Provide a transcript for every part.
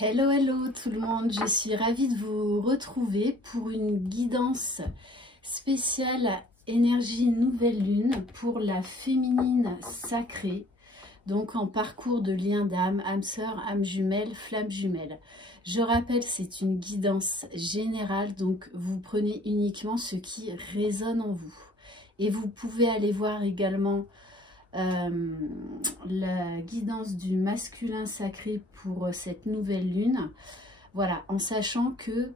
Hello, hello tout le monde, je suis ravie de vous retrouver pour une guidance spéciale énergie nouvelle lune pour la féminine sacrée, donc en parcours de lien d'âme, âme sœur, âme jumelle, flamme jumelle. Je rappelle, c'est une guidance générale, donc vous prenez uniquement ce qui résonne en vous. Et vous pouvez aller voir également la guidance du masculin sacré pour cette nouvelle lune. Voilà, en sachant que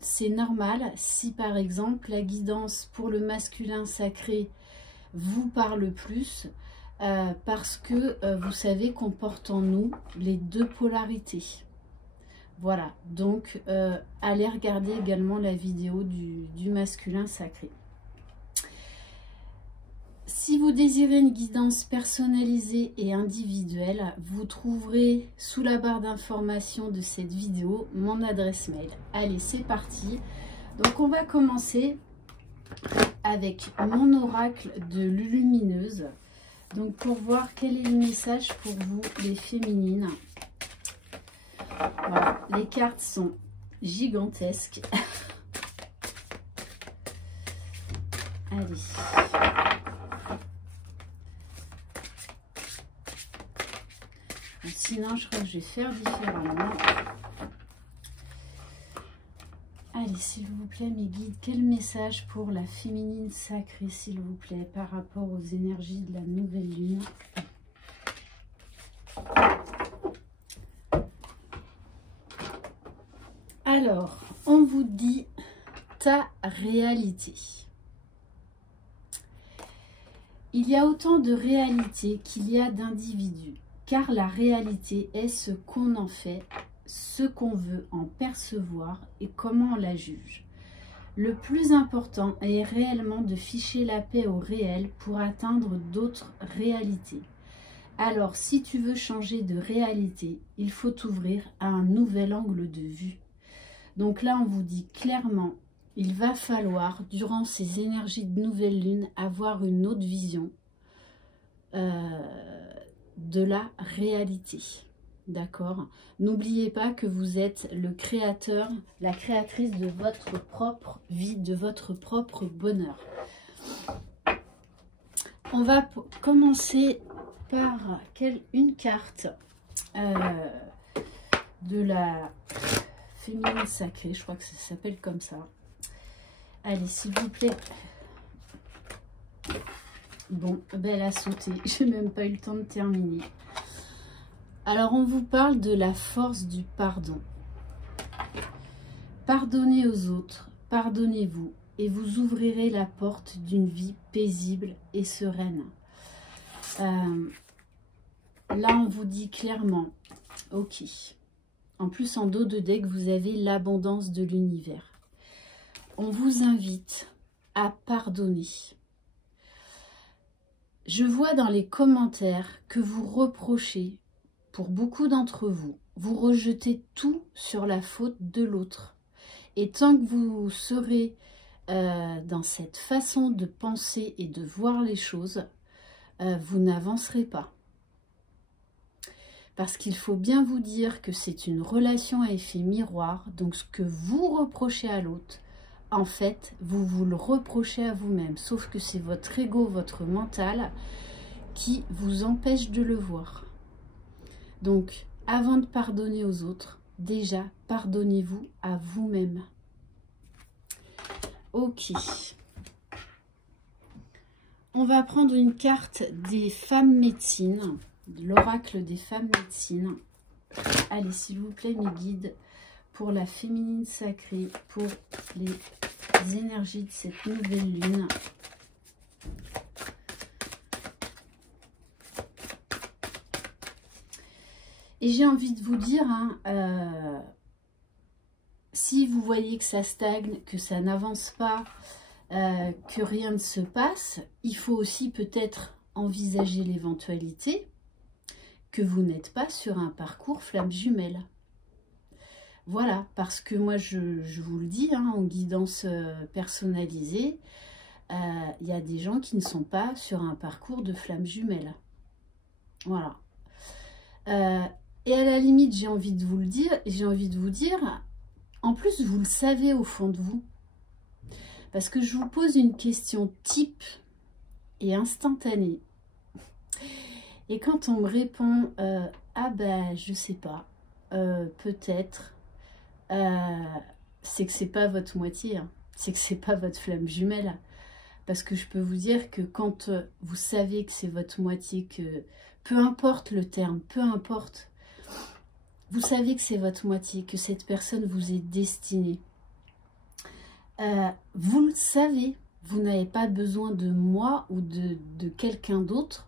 c'est normal si par exemple la guidance pour le masculin sacré vous parle plus, parce que vous savez qu'on porte en nous les deux polarités. Voilà, donc allez regarder également la vidéo du masculin sacré. Si vous désirez une guidance personnalisée et individuelle, vous trouverez sous la barre d'information de cette vidéo mon adresse mail. Allez, c'est parti. Donc on va commencer avec mon oracle de lumineuse. Donc pour voir quel est le message pour vous les féminines. Voilà, les cartes sont gigantesques. Allez. Sinon, je crois que je vais faire différemment. Allez, s'il vous plaît, mes guides, quel message pour la féminine sacrée, s'il vous plaît, par rapport aux énergies de la nouvelle lune? Alors, on vous dit ta réalité. Il y a autant de réalités qu'il y a d'individus. Car la réalité est ce qu'on en fait, ce qu'on veut en percevoir et comment on la juge. Le plus important est réellement de ficher la paix au réel pour atteindre d'autres réalités. Alors, si tu veux changer de réalité, il faut t'ouvrir à un nouvel angle de vue. Donc là, on vous dit clairement, il va falloir, durant ces énergies de nouvelle lune, avoir une autre vision de la réalité, d'accord? N'oubliez pas que vous êtes le créateur, la créatrice de votre propre vie, de votre propre bonheur. On va commencer par une carte de la féminine sacrée, je crois que ça s'appelle comme ça. Allez, s'il vous plaît. Bon, ben elle a sauté, je n'ai même pas eu le temps de terminer. Alors, on vous parle de la force du pardon. Pardonnez aux autres, pardonnez-vous, et vous ouvrirez la porte d'une vie paisible et sereine. Là, on vous dit clairement, ok. En plus, en dos de deck, vous avez l'abondance de l'univers. On vous invite à pardonner. Je vois dans les commentaires que vous reprochez, pour beaucoup d'entre vous, vous rejetez tout sur la faute de l'autre. Et tant que vous serez dans cette façon de penser et de voir les choses, vous n'avancerez pas. Parce qu'il faut bien vous dire que c'est une relation à effet miroir, donc ce que vous reprochez à l'autre, en fait, vous vous le reprochez à vous-même, sauf que c'est votre ego, votre mental qui vous empêche de le voir. Donc, avant de pardonner aux autres, déjà, pardonnez-vous à vous-même. Ok. On va prendre une carte des femmes médecines, de l'oracle des femmes médecines. Allez, s'il vous plaît, mes guides, pour la féminine sacrée, pour les énergies de cette nouvelle lune. Et j'ai envie de vous dire, si vous voyez que ça stagne, que ça n'avance pas, que rien ne se passe, il faut aussi peut-être envisager l'éventualité que vous n'êtes pas sur un parcours flamme jumelle. Voilà, parce que moi, je vous le dis, en guidance personnalisée, il y a des gens qui ne sont pas sur un parcours de flamme jumelle. Voilà. Et à la limite, j'ai envie de vous le dire, j'ai envie de vous dire, en plus, vous le savez au fond de vous. Parce que je vous pose une question type et instantanée. Et quand on me répond, ah ben, je sais pas, peut-être, c'est que c'est pas votre moitié, hein. C'est que c'est pas votre flamme jumelle. Parce que je peux vous dire que quand vous savez que c'est votre moitié, que peu importe le terme, peu importe, vous savez que c'est votre moitié, que cette personne vous est destinée. Vous le savez, vous n'avez pas besoin de moi ou de quelqu'un d'autre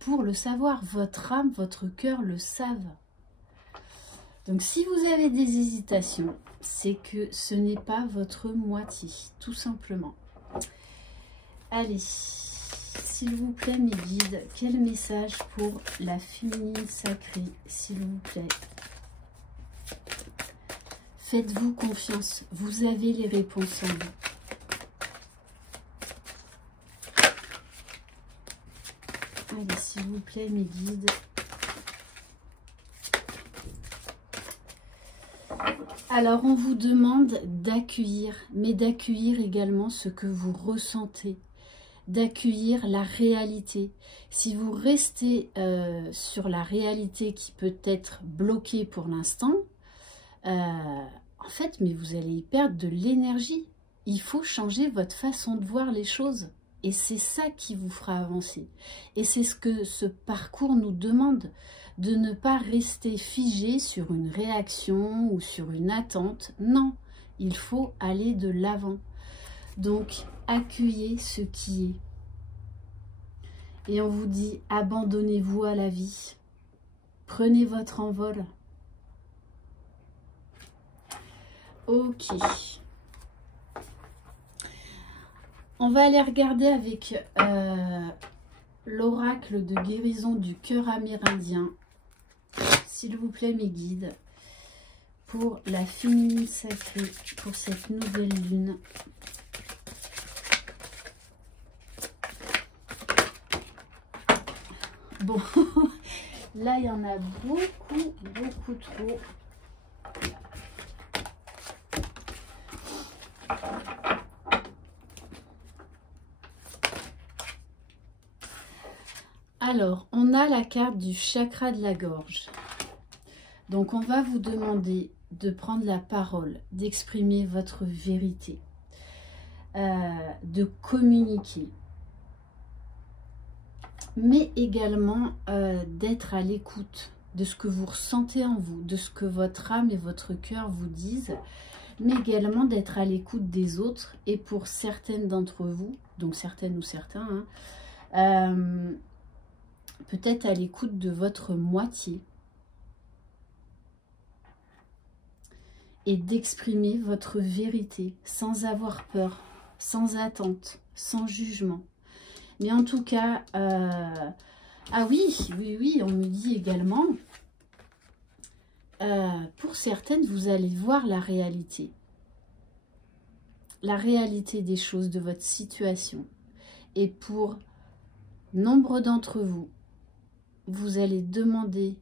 pour le savoir. Votre âme, votre cœur le savent. Donc si vous avez des hésitations, c'est que ce n'est pas votre moitié, tout simplement. Allez, s'il vous plaît mes guides, quel message pour la féminine sacrée, s'il vous plaît? Faites-vous confiance, vous avez les réponses en vous. Allez, s'il vous plaît mes guides. Alors, on vous demande d'accueillir, mais d'accueillir également ce que vous ressentez, d'accueillir la réalité. Si vous restez sur la réalité qui peut être bloquée pour l'instant, en fait, mais vous allez y perdre de l'énergie. Il faut changer votre façon de voir les choses. Et c'est ça qui vous fera avancer. Et c'est ce que ce parcours nous demande, de ne pas rester figé sur une réaction ou sur une attente. Non, il faut aller de l'avant. Donc, accueillez ce qui est. Et on vous dit, abandonnez-vous à la vie. Prenez votre envol. Ok. On va aller regarder avec l'oracle de guérison du cœur amérindien. S'il vous plaît, mes guides, pour la féminine sacrée, pour cette nouvelle lune. Bon, là, il y en a beaucoup trop. Alors, on a la carte du chakra de la gorge. Donc, on va vous demander de prendre la parole, d'exprimer votre vérité, de communiquer, mais également d'être à l'écoute de ce que vous ressentez en vous, de ce que votre âme et votre cœur vous disent, mais également d'être à l'écoute des autres. Et pour certaines d'entre vous, donc certaines ou certains, peut-être à l'écoute de votre moitié et d'exprimer votre vérité sans avoir peur, sans attente, sans jugement. Mais en tout cas, ah oui, on me dit également, pour certaines, vous allez voir la réalité des choses, de votre situation. Et pour nombre d'entre vous, vous allez demander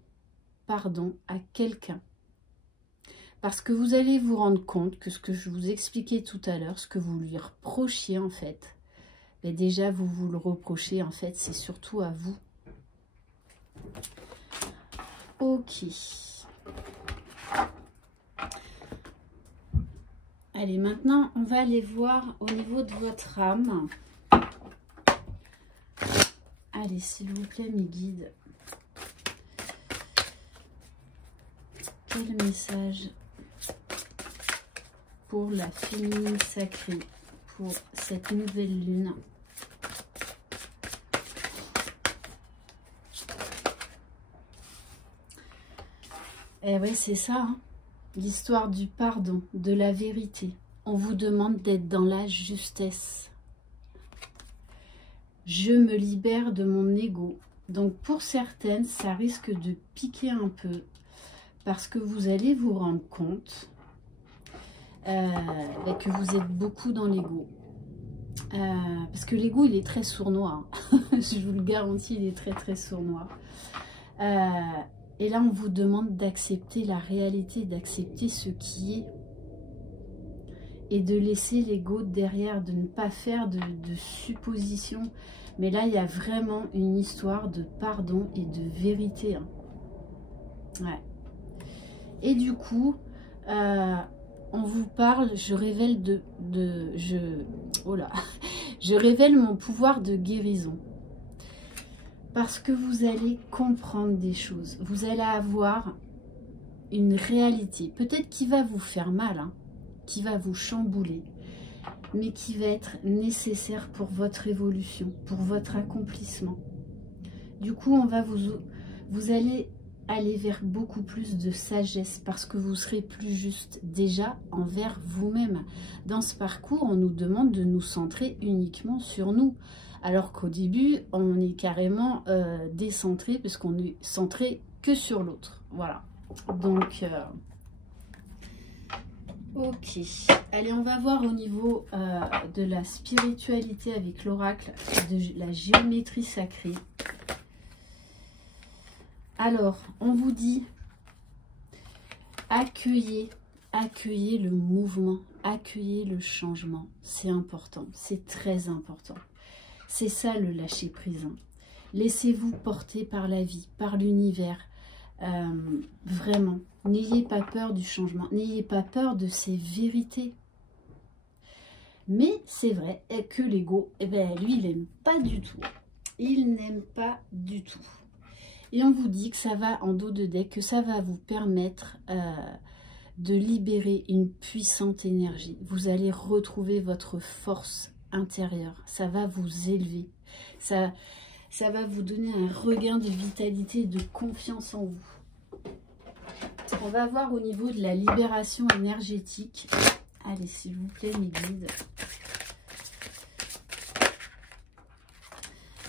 pardon à quelqu'un. Parce que vous allez vous rendre compte que ce que je vous expliquais tout à l'heure, ce que vous lui reprochiez en fait, mais déjà vous le reprochez en fait, c'est surtout à vous. Ok. Allez, maintenant on va aller voir au niveau de votre âme. Allez, s'il vous plaît mes guides. Quel message pour la féminine sacrée, pour cette nouvelle lune? Eh oui, c'est ça, hein, l'histoire du pardon, de la vérité. On vous demande d'être dans la justesse. Je me libère de mon ego. Donc pour certaines, ça risque de piquer un peu parce que vous allez vous rendre compte que vous êtes beaucoup dans l'ego. Parce que l'ego, il est très sournois. Hein. Je vous le garantis, il est très sournois. Et là, on vous demande d'accepter la réalité, d'accepter ce qui est. Et de laisser l'ego derrière, de ne pas faire de suppositions. Mais là, il y a vraiment une histoire de pardon et de vérité. Hein. Ouais. Et du coup, on vous parle, je révèle je révèle mon pouvoir de guérison. Parce que vous allez comprendre des choses. Vous allez avoir une réalité, peut-être qui va vous faire mal, hein, qui va vous chambouler, mais qui va être nécessaire pour votre évolution, pour votre accomplissement. Du coup, vous allez aller vers beaucoup plus de sagesse parce que vous serez plus juste déjà envers vous-même. Dans ce parcours, on nous demande de nous centrer uniquement sur nous, alors qu'au début, on est carrément décentré puisqu'on est centré que sur l'autre. Voilà. Donc, ok. Allez, on va voir au niveau de la spiritualité avec l'oracle de la géométrie sacrée. Alors, on vous dit, accueillez le mouvement, accueillez le changement. C'est important, c'est très important. C'est ça le lâcher prise. Laissez-vous porter par la vie, par l'univers. Vraiment, n'ayez pas peur du changement, n'ayez pas peur de ces vérités. Mais c'est vrai que l'ego, eh ben, lui, il n'aime pas du tout. Il n'aime pas du tout. Et on vous dit que ça va, en dos de deck, que ça va vous permettre de libérer une puissante énergie. Vous allez retrouver votre force intérieure. Ça va vous élever. Ça va vous donner un regain de vitalité et de confiance en vous. On va voir au niveau de la libération énergétique. Allez, s'il vous plaît, mes guides.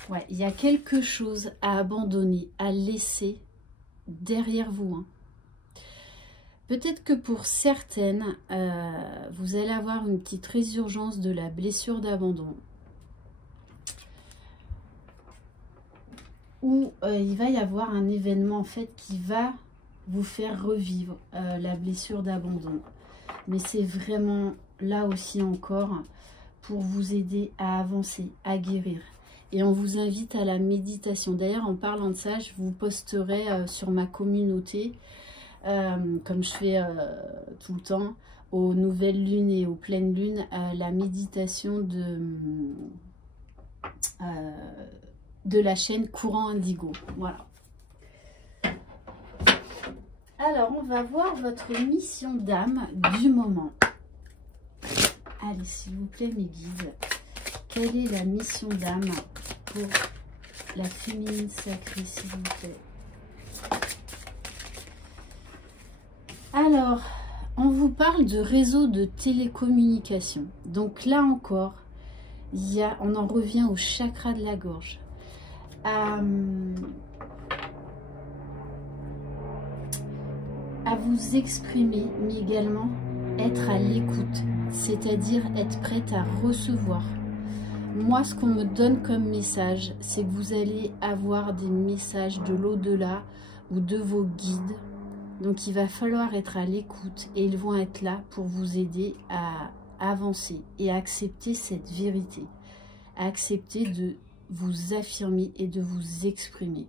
Ouais, il y a quelque chose à abandonner, à laisser derrière vous. Hein. Peut-être que pour certaines, vous allez avoir une petite résurgence de la blessure d'abandon. Ou il va y avoir un événement en fait qui va vous faire revivre la blessure d'abandon. Mais c'est vraiment là aussi encore pour vous aider à avancer, à guérir. Et on vous invite à la méditation. D'ailleurs, en parlant de ça, je vous posterai sur ma communauté, comme je fais tout le temps, aux nouvelles lunes et aux pleines lunes, la méditation de la chaîne Courant Indigo. Voilà. Alors, on va voir votre mission d'âme du moment. Allez, s'il vous plaît, mes guides. Quelle est la mission d'âme pour la féminine sacrée, s'il vous plaît? Alors, on vous parle de réseau de télécommunication. Donc là encore, on en revient au chakra de la gorge. À vous exprimer, mais également être à l'écoute, c'est-à-dire être prête à recevoir. Moi, ce qu'on me donne comme message, c'est que vous allez avoir des messages de l'au-delà ou de vos guides. Donc, il va falloir être à l'écoute et ils vont être là pour vous aider à avancer et à accepter cette vérité, à accepter de vous affirmer et de vous exprimer.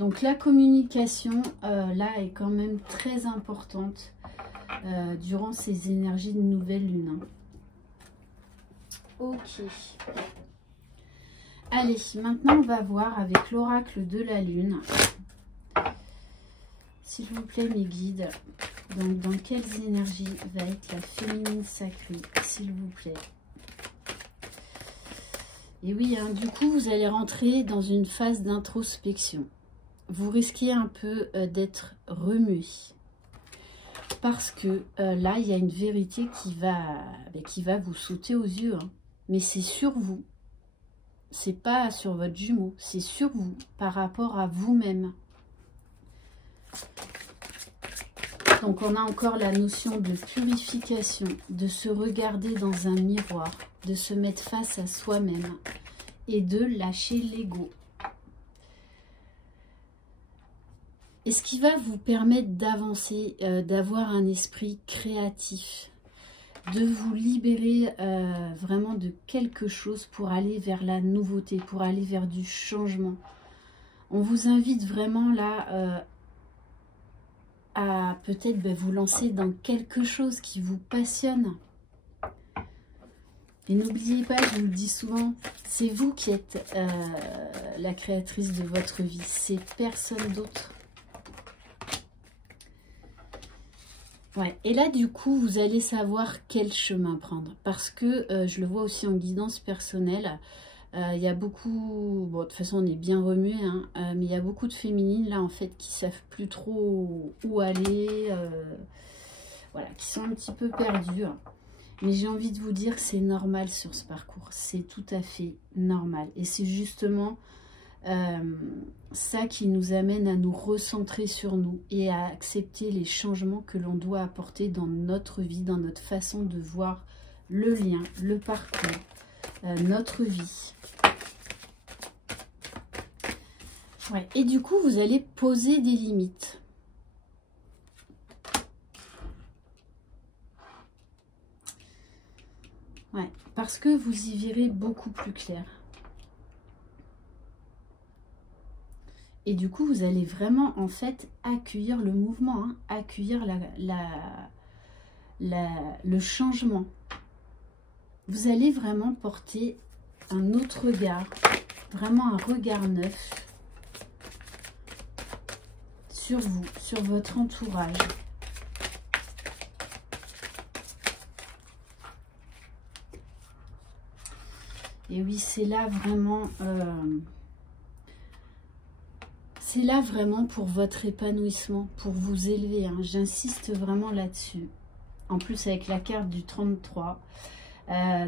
Donc, la communication, là, est quand même très importante durant ces énergies de nouvelle lune. Ok. Allez, maintenant on va voir avec l'oracle de la lune. S'il vous plaît, mes guides. Donc, dans quelles énergies va être la féminine sacrée, s'il vous plaît? Et oui, hein, du coup, vous allez rentrer dans une phase d'introspection. Vous risquez un peu d'être remué. Parce que là, il y a une vérité qui va vous sauter aux yeux. Hein. Mais c'est sur vous. C'est pas sur votre jumeau. C'est sur vous, par rapport à vous-même. Donc, on a encore la notion de purification, de se regarder dans un miroir, de se mettre face à soi-même et de lâcher l'ego. et ce qui va vous permettre d'avancer, d'avoir un esprit créatif, de vous libérer vraiment de quelque chose pour aller vers la nouveauté, pour aller vers du changement. On vous invite vraiment là à peut-être vous lancer dans quelque chose qui vous passionne. Et n'oubliez pas, je vous le dis souvent, c'est vous qui êtes la créatrice de votre vie, c'est personne d'autre. Ouais. Et là, du coup, vous allez savoir quel chemin prendre. Parce que je le vois aussi en guidance personnelle. Il y a beaucoup... Bon, de toute façon, on est bien remué, hein, mais il y a beaucoup de féminines, là, en fait, qui ne savent plus trop où aller. Voilà, qui sont un petit peu perdues. Mais j'ai envie de vous dire que c'est normal sur ce parcours. C'est tout à fait normal. Et c'est justement ça qui nous amène à nous recentrer sur nous et à accepter les changements que l'on doit apporter dans notre vie, dans notre façon de voir le lien, le parcours, notre vie. Ouais. Et du coup, vous allez poser des limites. Ouais, parce que vous y verrez beaucoup plus clair. Et du coup, vous allez vraiment, en fait, accueillir le mouvement, hein, accueillir le changement. Vous allez vraiment porter un autre regard, vraiment un regard neuf sur vous, sur votre entourage. Et oui, c'est là vraiment... c'est là vraiment pour votre épanouissement, pour vous élever, hein. J'insiste vraiment là-dessus. En plus, avec la carte du 33,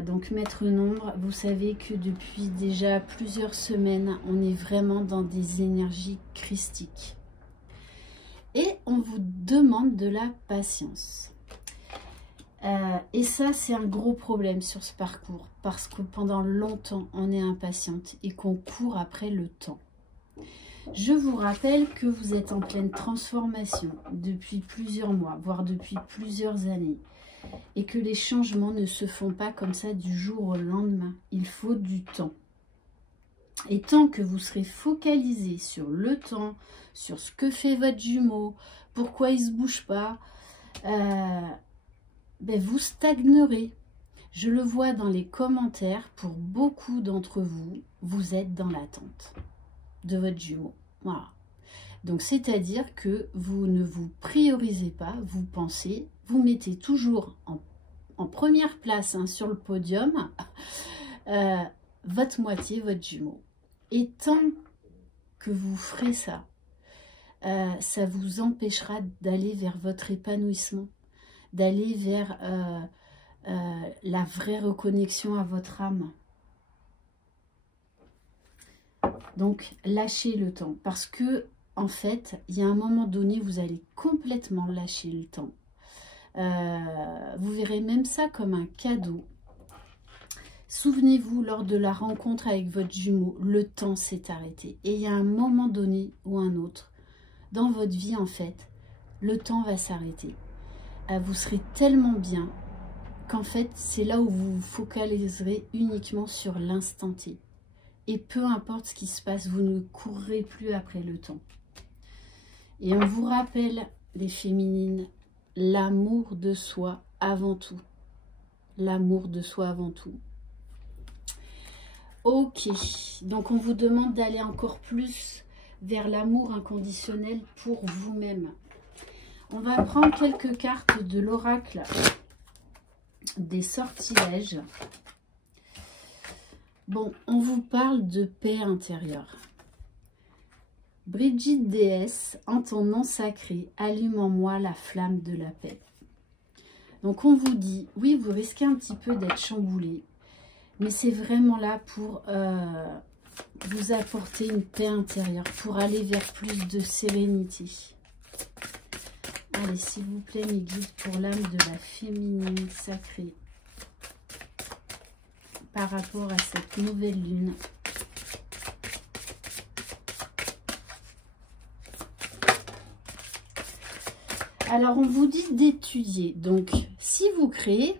donc maître nombre, vous savez que depuis déjà plusieurs semaines, on est vraiment dans des énergies christiques. Et on vous demande de la patience. Et ça, c'est un gros problème sur ce parcours, parce que pendant longtemps, on est impatiente et qu'on court après le temps. Je vous rappelle que vous êtes en pleine transformation depuis plusieurs mois, voire depuis plusieurs années, et que les changements ne se font pas comme ça du jour au lendemain. Il faut du temps. Et tant que vous serez focalisé sur le temps, sur ce que fait votre jumeau, pourquoi il ne se bouge pas, vous stagnerez. Je le vois dans les commentaires, pour beaucoup d'entre vous, vous êtes dans l'attente de votre jumeau. Voilà. Donc, c'est-à-dire que vous ne vous priorisez pas, vous pensez, vous mettez toujours en première place, hein, sur le podium votre moitié, votre jumeau. Et tant que vous ferez ça, ça vous empêchera d'aller vers votre épanouissement, d'aller vers la vraie reconnexion à votre âme. Donc, lâchez le temps. Parce que, en fait, il y a un moment donné, vous allez complètement lâcher le temps. Vous verrez même ça comme un cadeau. Souvenez-vous, lors de la rencontre avec votre jumeau, le temps s'est arrêté. Et il y a un moment donné ou un autre, dans votre vie, en fait, le temps va s'arrêter. Vous serez tellement bien qu'en fait, c'est là où vous vous focaliserez uniquement sur l'instant T. Et peu importe ce qui se passe, vous ne courrez plus après le temps. Et on vous rappelle, les féminines, l'amour de soi avant tout. L'amour de soi avant tout. Ok, donc on vous demande d'aller encore plus vers l'amour inconditionnel pour vous-même. On va prendre quelques cartes de l'oracle des sortilèges. Bon, on vous parle de paix intérieure. Brigitte déesse, en ton nom sacré, allume en moi la flamme de la paix. Donc on vous dit, oui, vous risquez un petit peu d'être chamboulé, mais c'est vraiment là pour vous apporter une paix intérieure, pour aller vers plus de sérénité. Allez, s'il vous plaît, mes guides, pour l'âme de la féminine sacrée, par rapport à cette nouvelle lune. Alors, on vous dit d'étudier. Donc, si vous créez,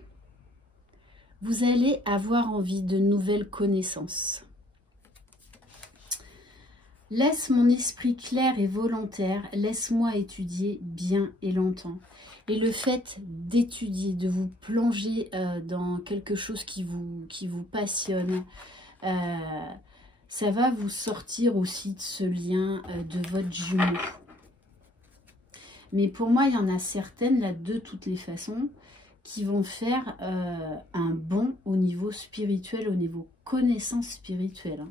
vous allez avoir envie de nouvelles connaissances. Laisse mon esprit clair et volontaire, laisse-moi étudier bien et longtemps. Et le fait d'étudier, de vous plonger dans quelque chose qui vous passionne, ça va vous sortir aussi de ce lien de votre jumeau. Mais pour moi, il y en a certaines, là, de toutes les façons, qui vont faire un bond au niveau spirituel, au niveau connaissance spirituelle.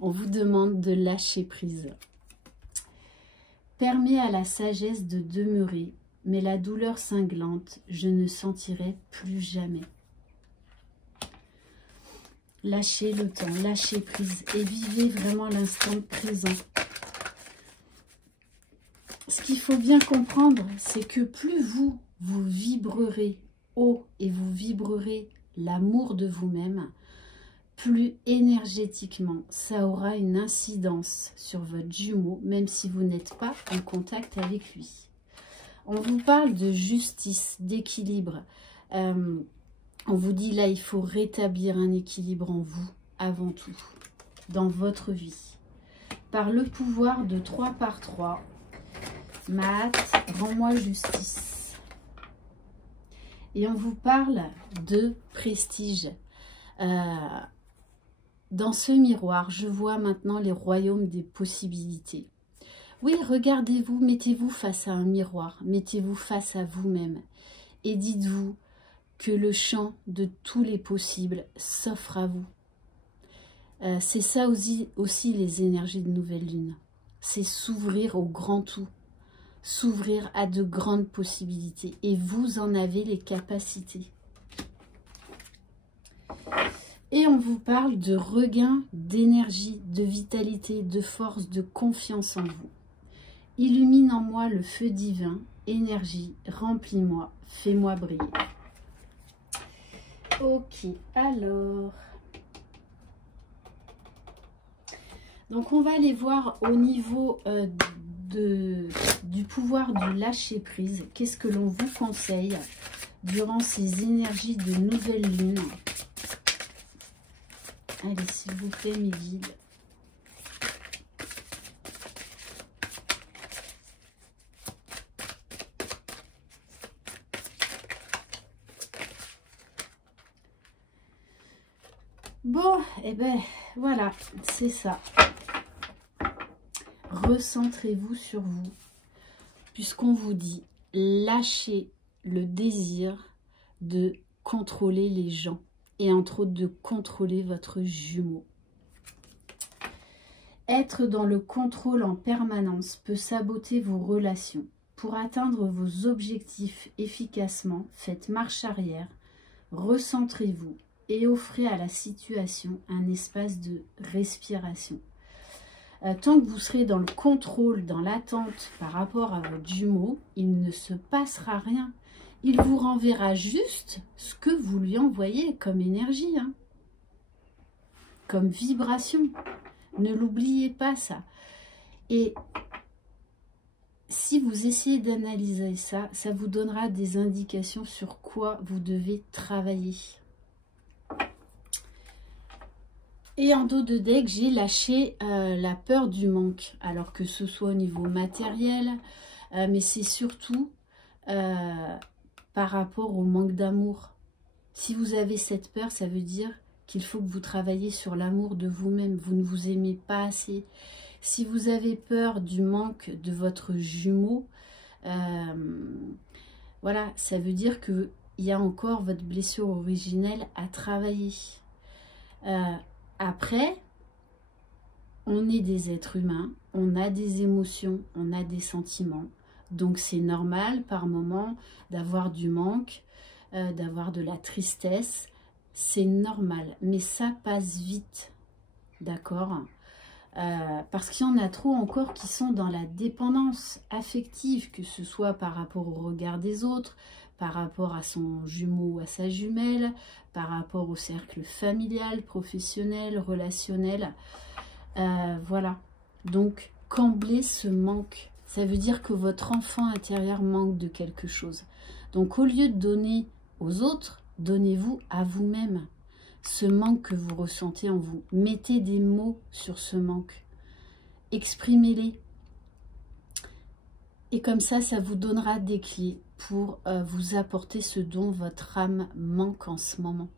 On vous demande de lâcher prise. Permets à la sagesse de demeurer, mais la douleur cinglante, je ne sentirai plus jamais. Lâchez le temps, lâchez prise et vivez vraiment l'instant présent. Ce qu'il faut bien comprendre, c'est que plus vous vibrerez haut et vous vibrerez l'amour de vous-même, plus énergétiquement, ça aura une incidence sur votre jumeau, même si vous n'êtes pas en contact avec lui. On vous parle de justice, d'équilibre. On vous dit là, il faut rétablir un équilibre en vous, avant tout, dans votre vie. Par le pouvoir de 3 par 3, Maat, rends-moi justice. Et on vous parle de prestige. Dans ce miroir, je vois maintenant les royaumes des possibilités. Oui, regardez-vous, mettez-vous face à un miroir, mettez-vous face à vous-même et dites-vous que le champ de tous les possibles s'offre à vous. C'est ça aussi les énergies de nouvelle lune. C'est s'ouvrir au grand tout, s'ouvrir à de grandes possibilités et vous en avez les capacités. Et on vous parle de regain d'énergie, de vitalité, de force, de confiance en vous. Illumine en moi le feu divin, énergie, remplis-moi, fais-moi briller. Ok, alors. Donc on va aller voir au niveau du pouvoir du lâcher prise. Qu'est-ce que l'on vous conseille durant ces énergies de nouvelle lune? Allez, s'il vous plaît, mes guides. Bon, et ben voilà, c'est ça. Recentrez-vous sur vous, puisqu'on vous dit lâchez le désir de contrôler les gens. Et entre autres de contrôler votre jumeau. Être dans le contrôle en permanence peut saboter vos relations. Pour atteindre vos objectifs efficacement, faites marche arrière, recentrez-vous et offrez à la situation un espace de respiration. Tant que vous serez dans le contrôle, dans l'attente par rapport à votre jumeau, il ne se passera rien. Il vous renverra juste ce que vous lui envoyez comme énergie, hein, comme vibration. Ne l'oubliez pas, ça. Et si vous essayez d'analyser ça, ça vous donnera des indications sur quoi vous devez travailler. Et en dos de deck, j'ai lâché la peur du manque. Alors que ce soit au niveau matériel, mais c'est surtout... par rapport au manque d'amour. Si vous avez cette peur, ça veut dire qu'il faut que vous travaillez sur l'amour de vous-même. Vous ne vous aimez pas assez. Si vous avez peur du manque de votre jumeau, voilà, ça veut dire qu'il y a encore votre blessure originelle à travailler. Après, on est des êtres humains, on a des émotions, on a des sentiments. Donc c'est normal par moment d'avoir du manque, d'avoir de la tristesse. C'est normal, mais ça passe vite, d'accord? Parce qu'il y en a trop encore qui sont dans la dépendance affective, que ce soit par rapport au regard des autres, par rapport à son jumeau ou à sa jumelle, par rapport au cercle familial, professionnel, relationnel. Voilà, donc combler ce manque, Ça veut dire que votre enfant intérieur manque de quelque chose. Donc, au lieu de donner aux autres, donnez-vous à vous-même. Ce manque que vous ressentez en vous. Mettez des mots sur ce manque. Exprimez-les. Et comme ça vous donnera des clés pour vous apporter ce dont votre âme manque en ce moment.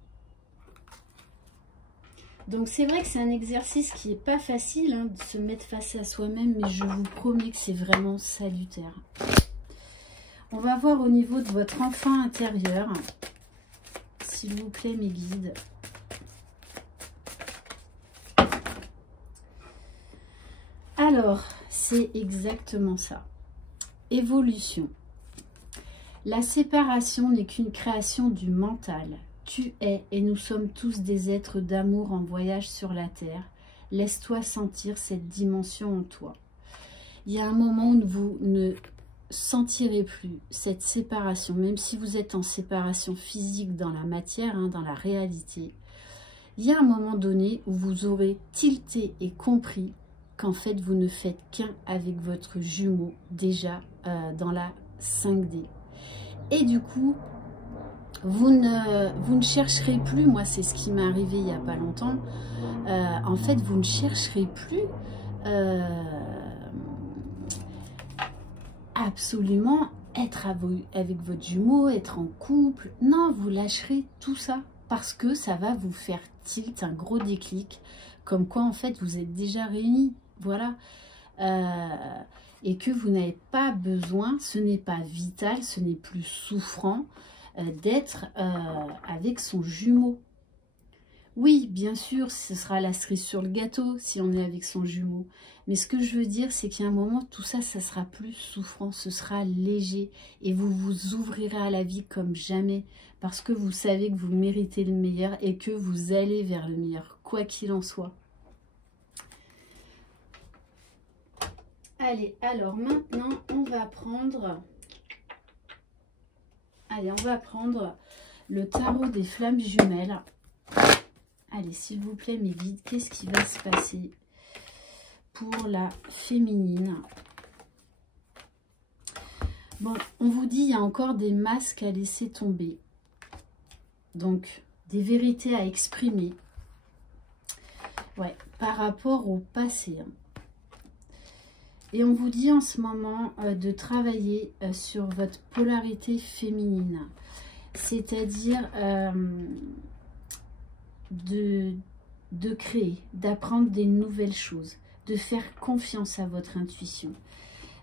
Donc c'est vrai que c'est un exercice qui n'est pas facile hein, de se mettre face à soi-même, mais je vous promets que c'est vraiment salutaire. On va voir au niveau de votre enfant intérieur, s'il vous plaît mes guides. Alors, c'est exactement ça. Évolution. La séparation n'est qu'une création du mental. Tu es et nous sommes tous des êtres d'amour en voyage sur la terre. Laisse-toi sentir cette dimension en toi. Il y a un moment où vous ne sentirez plus cette séparation, même si vous êtes en séparation physique dans la matière, hein, dans la réalité. Il y a un moment donné où vous aurez tilté et compris qu'en fait vous ne faites qu'un avec votre jumeau déjà dans la 5D. Et du coup, vous ne chercherez plus, moi c'est ce qui m'est arrivé il n'y a pas longtemps, en fait vous ne chercherez plus absolument être avec votre jumeau, être en couple. Non, vous lâcherez tout ça parce que ça va vous faire tilt, un gros déclic, comme quoi en fait vous êtes déjà réunis, voilà. Et que vous n'avez pas besoin, ce n'est pas vital, ce n'est plus souffrant d'être avec son jumeau. Oui, bien sûr, ce sera la cerise sur le gâteau si on est avec son jumeau. Mais ce que je veux dire, c'est qu'il y a un moment, tout ça, ça sera plus souffrant, ce sera léger. Et vous vous ouvrirez à la vie comme jamais. Parce que vous savez que vous méritez le meilleur et que vous allez vers le meilleur, quoi qu'il en soit. Allez, alors maintenant, on va prendre... Allez, on va prendre le tarot des flammes jumelles. Allez, s'il vous plaît, mes guides, qu'est-ce qui va se passer pour la féminine? Bon, on vous dit, il y a encore des masques à laisser tomber. Donc, des vérités à exprimer. Ouais, par rapport au passé. Et on vous dit en ce moment de travailler sur votre polarité féminine. C'est-à-dire de créer, d'apprendre des nouvelles choses, de faire confiance à votre intuition,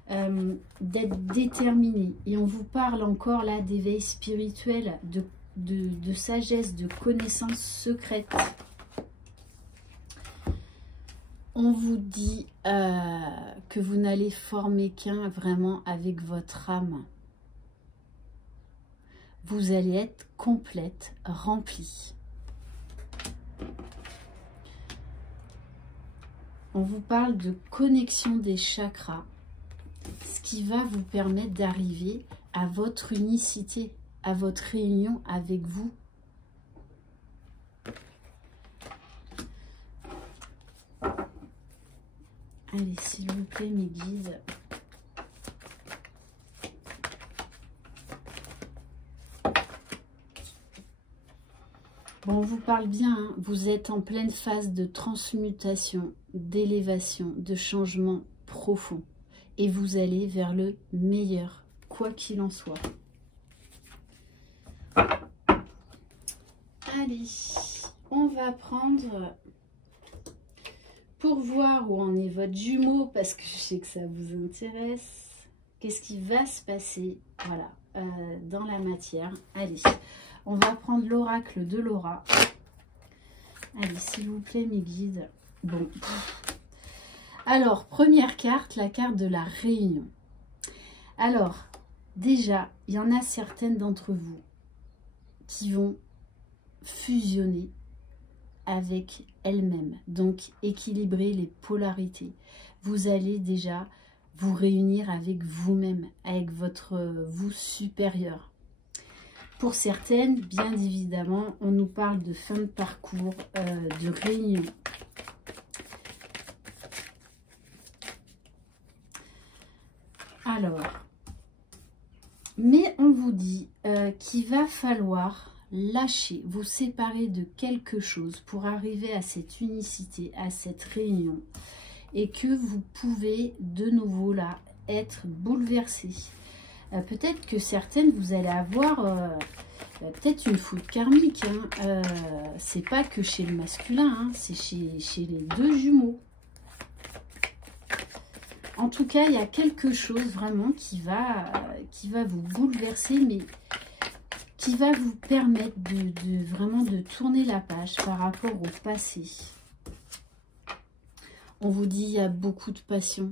d'être déterminé. Et on vous parle encore là d'éveil spirituel, de sagesse, de connaissances secrètes. On vous dit que vous n'allez former qu'un vraiment avec votre âme. Vous allez être complète, remplie. On vous parle de connexion des chakras, ce qui va vous permettre d'arriver à votre unicité, à votre réunion avec vous. Allez, s'il vous plaît, mes guides. Bon, on vous parle bien, hein, vous êtes en pleine phase de transmutation, d'élévation, de changement profond. Et vous allez vers le meilleur, quoi qu'il en soit. Allez, on va prendre... Pour voir où en est votre jumeau, parce que je sais que ça vous intéresse, qu'est-ce qui va se passer, voilà, dans la matière. Allez, on va prendre l'oracle de Laura. Allez, s'il vous plaît, mes guides. Bon. Alors, première carte, la carte de la réunion. Alors, déjà, il y en a certaines d'entre vous qui vont fusionner avec elle-même, donc équilibrer les polarités. Vous allez déjà vous réunir avec vous-même, avec votre vous supérieur. Pour certaines, bien évidemment, on nous parle de fin de parcours, de réunion. Alors, mais on vous dit qu'il va falloir lâcher, vous séparer de quelque chose pour arriver à cette unicité, à cette réunion. Et que vous pouvez de nouveau là être bouleversé. Peut-être que certaines, vous allez avoir peut-être une faute karmique. Hein. C'est pas que chez le masculin, hein, c'est chez les deux jumeaux. En tout cas, il y a quelque chose vraiment qui va vous bouleverser, mais qui va vous permettre vraiment de tourner la page par rapport au passé. On vous dit, il y a beaucoup de passion,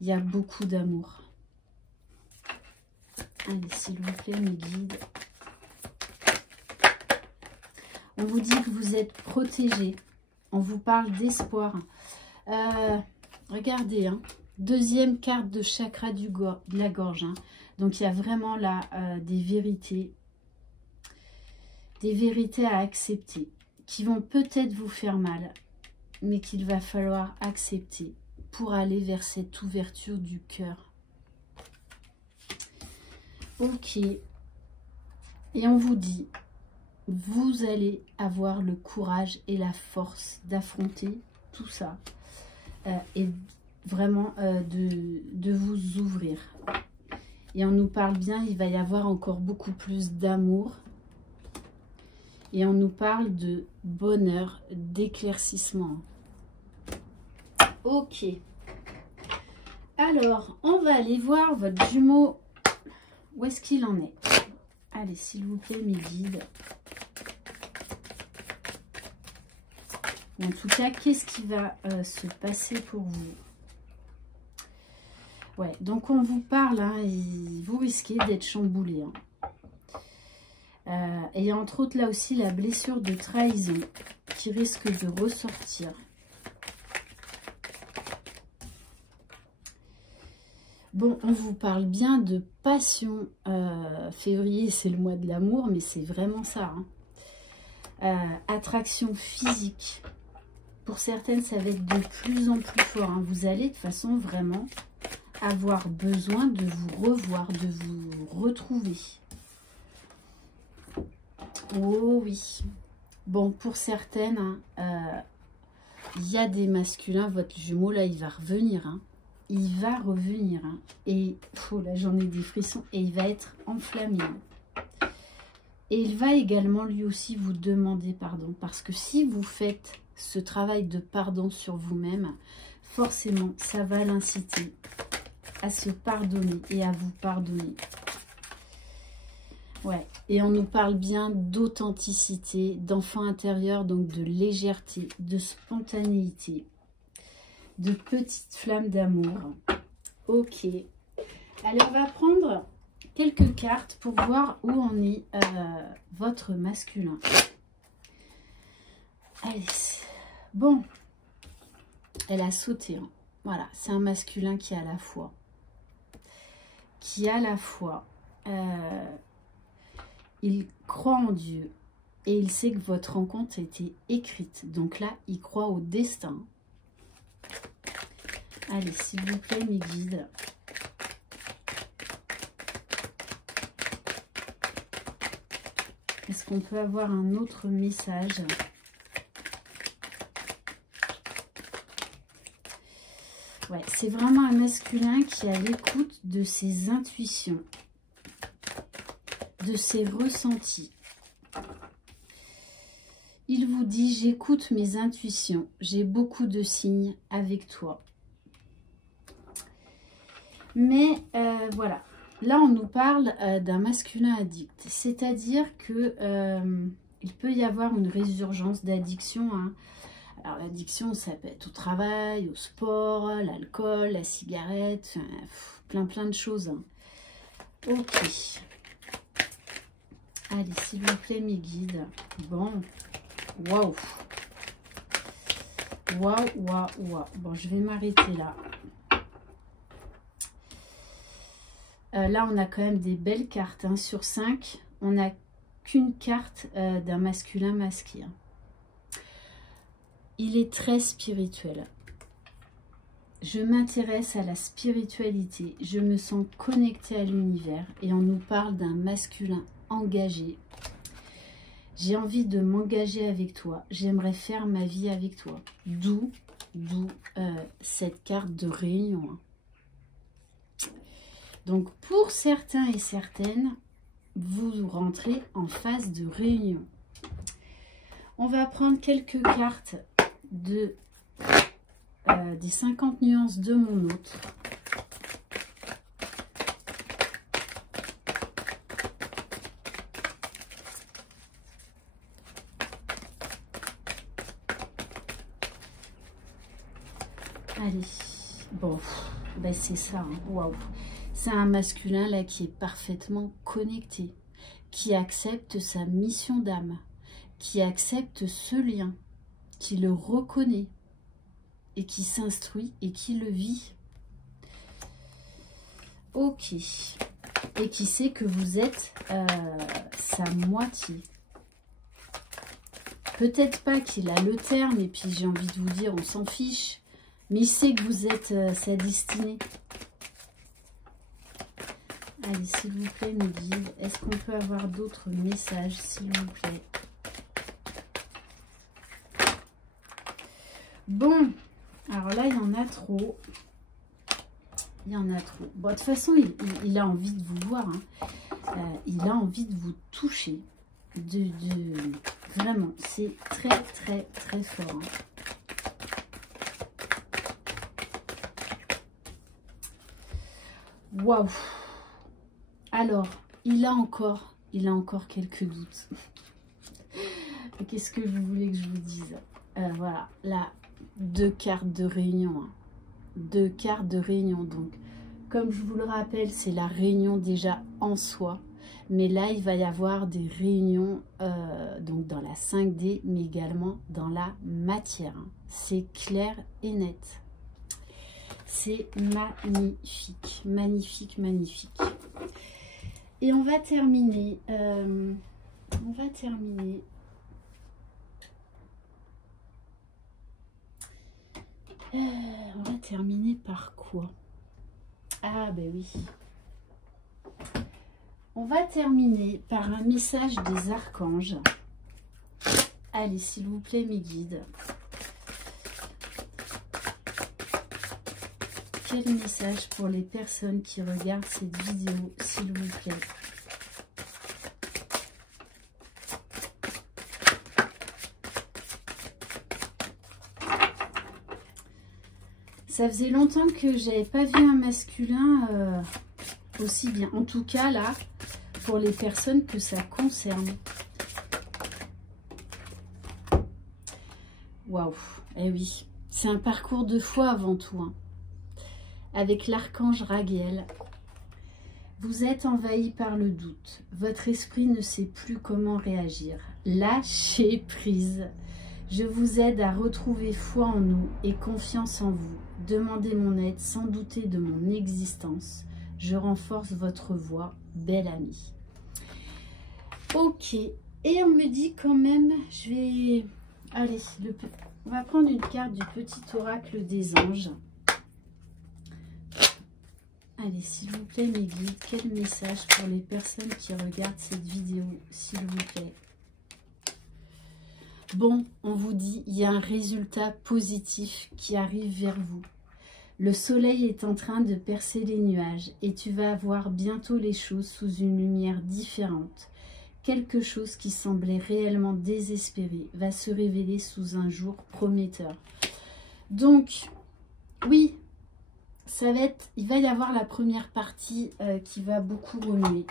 il y a beaucoup d'amour. Allez, s'il vous plaît, mes guides. On vous dit que vous êtes protégés. On vous parle d'espoir. Regardez, hein, deuxième carte de chakra de la gorge. Hein. Donc, il y a vraiment là des vérités à accepter qui vont peut-être vous faire mal, mais qu'il va falloir accepter pour aller vers cette ouverture du cœur. Ok. Et on vous dit, vous allez avoir le courage et la force d'affronter tout ça. Et vraiment de vous ouvrir. Et on nous parle bien, il va y avoir encore beaucoup plus d'amour. Et on nous parle de bonheur, d'éclaircissement. Ok. Alors, on va aller voir votre jumeau. Où est-ce qu'il en est? Allez, s'il vous plaît, mes guides. En tout cas, qu'est-ce qui va se passer pour vous? Ouais, donc on vous parle, hein, et vous risquez d'être chamboulé. Hein. Et entre autres, là aussi, la blessure de trahison qui risque de ressortir. Bon, on vous parle bien de passion. Février, c'est le mois de l'amour, mais c'est vraiment ça. Hein. Attraction physique. Pour certaines, ça va être de plus en plus fort. Hein. Vous allez de façon vraiment avoir besoin de vous revoir, de vous retrouver. Oh oui. Bon, pour certaines, il y a des masculins. Votre jumeau, là, il va revenir. Hein. Il va revenir. Hein. Et oh, là, j'en ai des frissons. Et il va être enflammé. Hein. Et il va également, lui aussi, vous demander pardon. Parce que si vous faites ce travail de pardon sur vous-même, forcément, ça va l'inciter à se pardonner et à vous pardonner. Ouais, et on nous parle bien d'authenticité, d'enfant intérieur, donc de légèreté, de spontanéité, de petites flammes d'amour. Ok. Allez, on va prendre quelques cartes pour voir où en est votre masculin. Allez, bon, elle a sauté. Hein. Voilà, c'est un masculin qui a la foi. Il croit en Dieu et il sait que votre rencontre a été écrite. Donc là, il croit au destin. Allez, s'il vous plaît, mes guides. Est-ce qu'on peut avoir un autre message ? Ouais, c'est vraiment un masculin qui est à l'écoute de ses intuitions, de ses ressentis. Il vous dit, j'écoute mes intuitions, j'ai beaucoup de signes avec toi. Mais voilà, là on nous parle d'un masculin addict, c'est-à-dire que il peut y avoir une résurgence d'addiction. Hein. Alors l'addiction, ça peut être au travail, au sport, l'alcool, la cigarette, plein de choses. Hein. Ok. Allez, s'il vous plaît, mes guides. Bon. Waouh. Waouh. Bon, je vais m'arrêter là. Là, on a quand même des belles cartes. Hein. Sur 5, on n'a qu'une carte d'un masculin masqué. Hein. Il est très spirituel. Je m'intéresse à la spiritualité, je me sens connectée à l'univers et on nous parle d'un masculin engagé. J'ai envie de m'engager avec toi, j'aimerais faire ma vie avec toi. D'où cette carte de réunion. Donc pour certains et certaines, vous rentrez en phase de réunion. On va prendre quelques cartes des 50 nuances de mon autre. Allez, bon, ben c'est ça, hein. Waouh. C'est un masculin là qui est parfaitement connecté, qui accepte sa mission d'âme, qui accepte ce lien, qui le reconnaît et qui s'instruit et qui le vit. Ok. Et qui sait que vous êtes sa moitié. Peut-être pas qu'il a le terme, et puis j'ai envie de vous dire, on s'en fiche. Mais il sait que vous êtes sa destinée. Allez, s'il vous plaît, mes guides, est-ce qu'on peut avoir d'autres messages, s'il vous plaît? Bon, alors là, il y en a trop. Il y en a trop. Bon, de toute façon, il a envie de vous voir. Hein. Il a envie de vous toucher. Vraiment, c'est très, très, très fort. Hein. Waouh! Alors, il a encore quelques doutes. Qu'est-ce que vous voulez que je vous dise? Voilà, là, 2 cartes de réunion. Hein. 2 cartes de réunion. Donc, comme je vous le rappelle, c'est la réunion déjà en soi. Mais là, il va y avoir des réunions donc dans la 5D, mais également dans la matière. Hein. C'est clair et net. C'est magnifique, magnifique, magnifique. Et on va terminer. On va terminer par quoi? Ah ben oui. On va terminer par un message des archanges. Allez, s'il vous plaît, mes guides. Quel message pour les personnes qui regardent cette vidéo, s'il vous plaît? Ça faisait longtemps que j'avais pas vu un masculin aussi bien. En tout cas, là, pour les personnes que ça concerne. Waouh, eh oui. C'est un parcours de foi avant tout, hein. Avec l'archange Raguel, vous êtes envahi par le doute. Votre esprit ne sait plus comment réagir. Lâchez prise. Je vous aide à retrouver foi en nous et confiance en vous. Demandez mon aide sans douter de mon existence. Je renforce votre voix, belle amie. Ok, et on me dit quand même, je vais... Allez, on va prendre une carte du petit oracle des anges. Allez, s'il vous plaît, mes guides, quel message pour les personnes qui regardent cette vidéo, s'il vous plaît? Bon, on vous dit, il y a un résultat positif qui arrive vers vous. Le soleil est en train de percer les nuages et tu vas voir bientôt les choses sous une lumière différente. Quelque chose qui semblait réellement désespéré va se révéler sous un jour prometteur. Donc, oui, ça va être, il va y avoir la première partie qui va beaucoup remuer.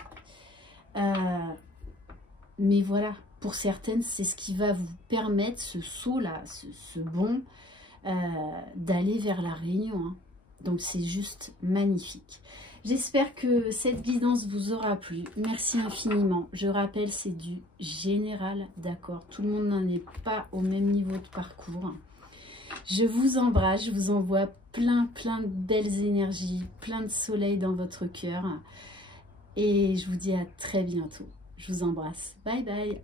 Mais voilà, pour certaines, c'est ce qui va vous permettre, ce saut-là, ce bond, d'aller vers la réunion. Hein. Donc, c'est juste magnifique. J'espère que cette guidance vous aura plu. Merci infiniment. Je rappelle, c'est du général, d'accord? Tout le monde n'en est pas au même niveau de parcours. Je vous embrasse, je vous envoie plein de belles énergies, plein de soleil dans votre cœur. Et je vous dis à très bientôt. Je vous embrasse. Bye bye.